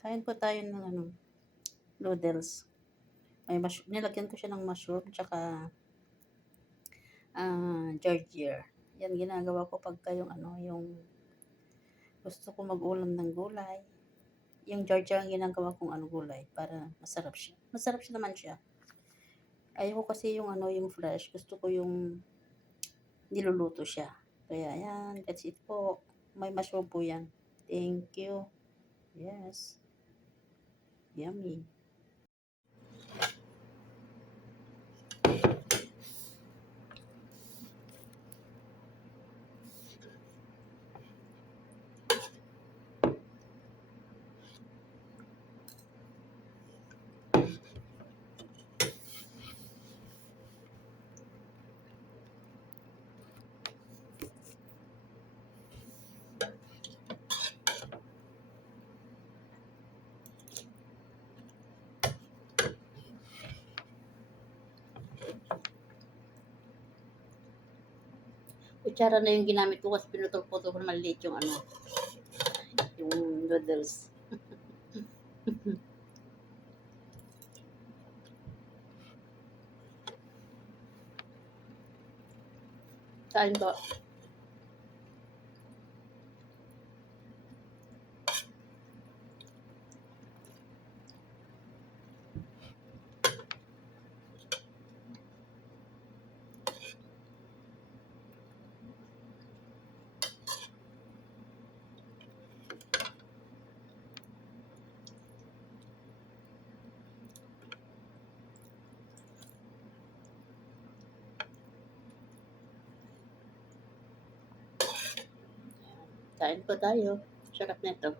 Kain po tayo ng noodles. Nilagyan ko siya ng mushroom tsaka ginger. Yan ginagawa ko pagka yung gusto ko mag-ulam ng gulay. Yung ginger ang ginagawa kong gulay para masarap siya. Masarap siya naman siya. Ayoko kasi yung fresh. Gusto ko yung niluluto siya. Kaya yan, that's it po. May mushroom po yan. Thank you. Yes. Yummy. Kutsara na yung ginamit ko kasi pinutol-putol ko na maliit yung noodles. Kain po. Kain po tayo. Sarap nito.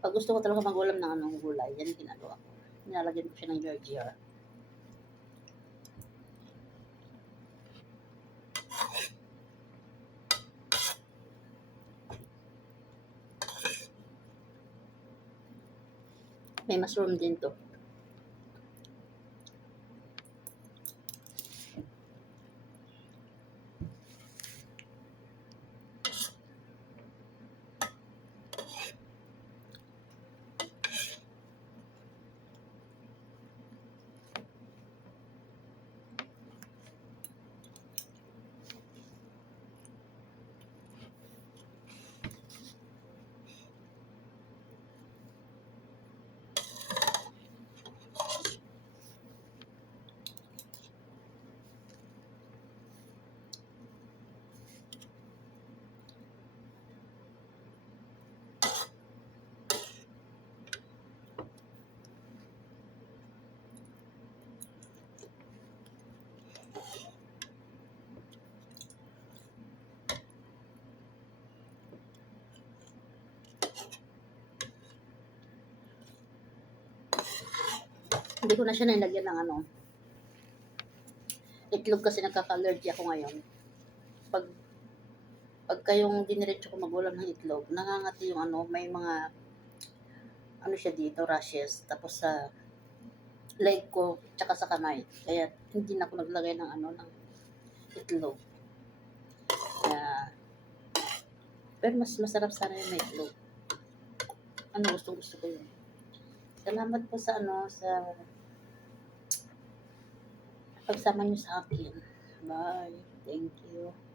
Pag gusto ko talaga mag-ulam ng gulay, yan yung ginagawa ko. Nilalagyan ko siya ng ginger. May mushroom din to. Hindi ko na siya nilagyan ng itlog kasi nagkaka-allergy ako ngayon. Pagka yung diniretso ko mag-ulam ng itlog, nangangati yung may mga siya dito, rashes, tapos sa leg ko, tsaka sa kamay. Kaya hindi na ako naglagay ng ng itlog. Kaya, pero mas masarap sana yung may itlog. Gusto ko yun. Salamat po sa sa pagsama niyo sa akin. Bye. Thank you.